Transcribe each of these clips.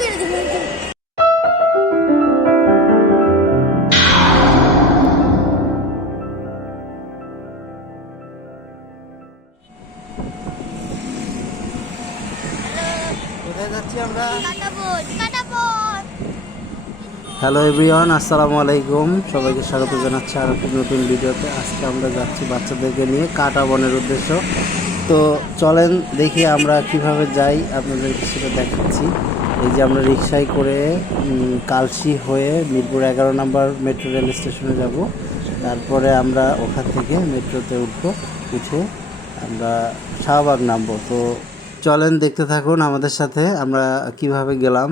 করে দেবো। কোথায় যাচ্ছি আমরা? কাটাবো। হ্যালো এভরিওয়ান, আসসালামু আলাইকুম। সবাইকে স্বাগত জানাচ্ছি আর একটি নতুন ভিডিওতে। আজকে আমরা যাচ্ছি বাচ্চাদেরকে নিয়ে কাটা বনের উদ্দেশ্য। তো চলেন দেখি আমরা কিভাবে যাই, আপনাদেরকে সেটা দেখাচ্ছি। এই যে আমরা রিক্সায় করে কালশি হয়ে মিরপুর 11 নম্বর মেট্রো রেল স্টেশনে যাব। তারপরে আমরা ওখান থেকে মেট্রোতে উঠে আমরা শাহবাগ নামবো। তো চলেন দেখতে থাকুন আমাদের সাথে আমরা কিভাবে গেলাম।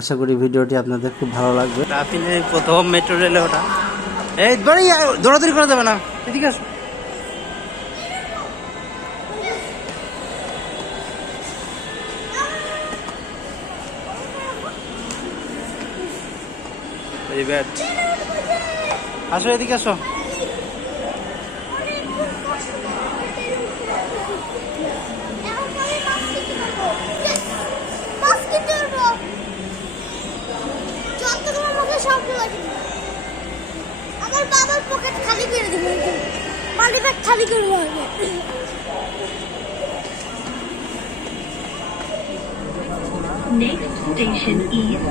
আশা করি ভিডিওটি আপনাদের খুব ভালো লাগবে। রাফিনের প্রথম মেট্রো রেলে ওঠা। এই দৌড়াদৌড়ি করা যাবে না, এদিকে আসো। Very bad. আসো এদিকে আসো। আমার বাবার পকেট খালি করে দেবো, মানি ব্যাগ খালি করবো। Next station is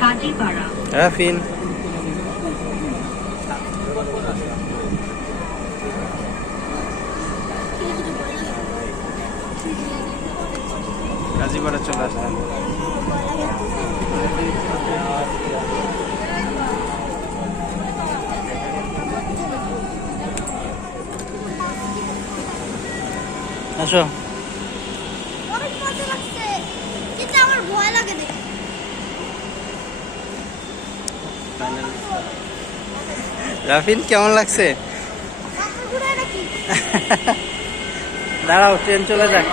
Kajipara. রাফিন গাজীপাড়া চলে আসলাম। আসো। অনেক মজা লাগছে, কিন্তু আমার ভয় লাগে দেখে। রাফিন কেমন লাগছে? মাথা ঘুরায় নাকি? দাঁড়াও, ট্রেন চলে যাক।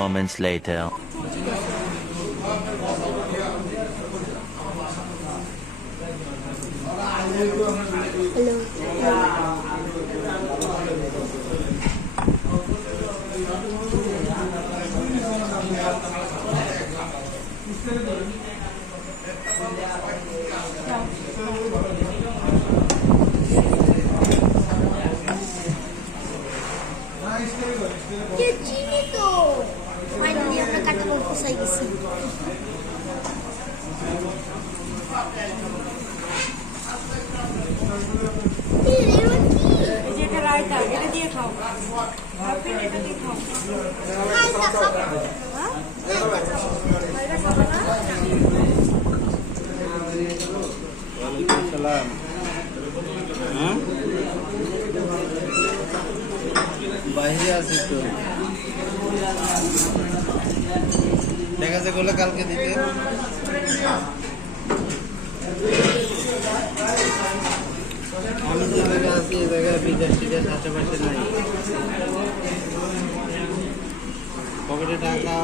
Moments later. চিনি তো ফাইনালি আমরা কাটাবো পৌঁছাই গেছি। বাইরে আছি তো, দেখা যাক বলে কালকে দিতে। আমি যে জায়গায় আছি এই জায়গায় বিদেশ টিদেশ আশেপাশে নাই, পকেটে টাকা।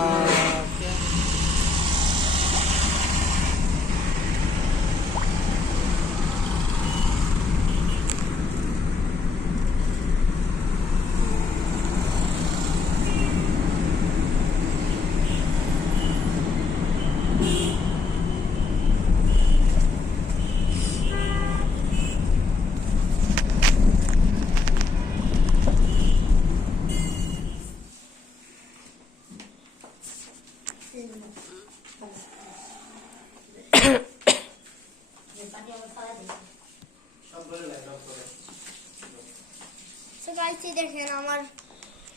দেখেন আমার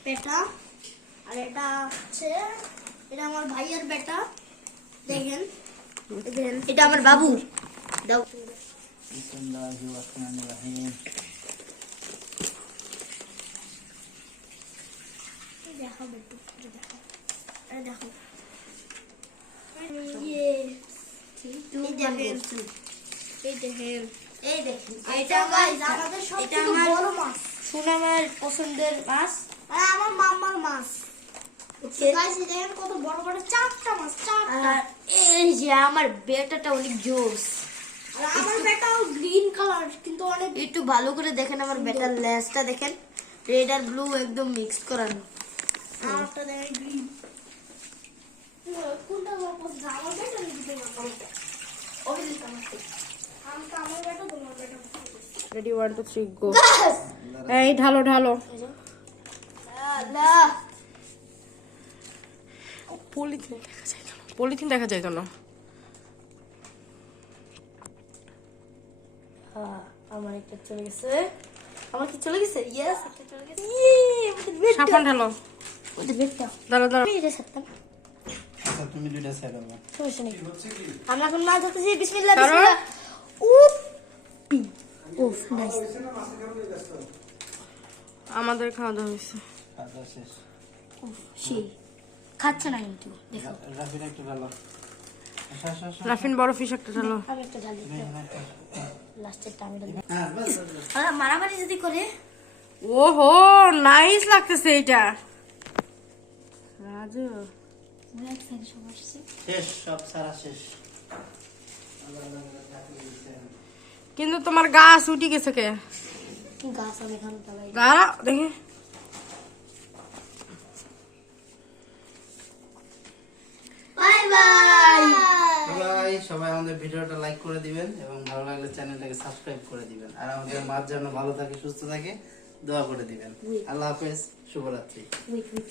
বেটা, আর এটা হচ্ছে এটা আমার ভাইয়ের বেটা। দেখেন এটা আমার বাবুর। দাও দেখো বেটু, দেখো দেখো। এই দেখেন এই দেখেন এটা গাইস আমাদের সবথেকে বড় মাছ সুনামের পছন্দের মাছ। আর আমার মাম্মার মাছ গাইস দেখেন কত বড় বড় চারটা মাছ চারটা আর এই যে আমার বেটাটা অনেক জোস। আর আমার বেটাও গ্রিন কালার কিন্তু অনেক একটু ভালো করে দেখেন আমার বেটার লেজটা দেখেন, রেড আর ব্লু একদম মিক্স করানো। আরেকটা দেখেন গ্রিন কোনটা পছন্দ আমার বেটা নাকি তোমার বেটা ওই কালার আমার বেটা তোমার বেটা রেডি 1 2 3 গো। এই ঢালো ঢালো। আল্লাহ পলিথিন দেখা যায় কেন? আমার একটা চলে গেছে, আমার কি চলে গেছে? ইয়েস, একটা চলে গেছে। সাফান ঢালো। ওদের বেটটা দাঁড়া দাঁড়া। আমি এটা সারতাম, আচ্ছা তুমি দুইটা ছেড়ে দাও। সমস্যা নেই। আমরা এখন মাছ ধরতেছি, বিসমিল্লাহ কারণ? বিসমিল্লাহ। উফ উফ নাইস। আমাদের খাওয়া দাওয়া হয়েছে। খাওয়া শেষ। উফ সেই খাচ্ছে না কিন্তু দেখো। রাফির একটু ভালো। রাফিন বড় ফিশ একটা ঢালো। আমি একটা ঢালি, লাস্টেরটা আমি ঢালি। হ্যাঁ বাস আর মারামারি যদি করে ওহো নাইস লাগতেছে এইটা। রাজু ব্ল্যাক সাইড সব আসছে। শেষ, সব সারা শেষ। কিন্তু তোমার গাছ উঠে গেছে কে? গাছ আমি এখানে ঢালাই। দাঁড়া দেখি। Bye bye. সবাই সবাই আমাদের ভিডিওটা লাইক করে দিবেন এবং ভালো লাগলে চ্যানেলটাকে সাবস্ক্রাইব করে দিবেন। আর আমাদের মাছ যেন ভালো থাকে, সুস্থ থাকে, দোয়া করে দিবেন। আল্লাহ হাফেজ, শুভরাত্রি। Wait wait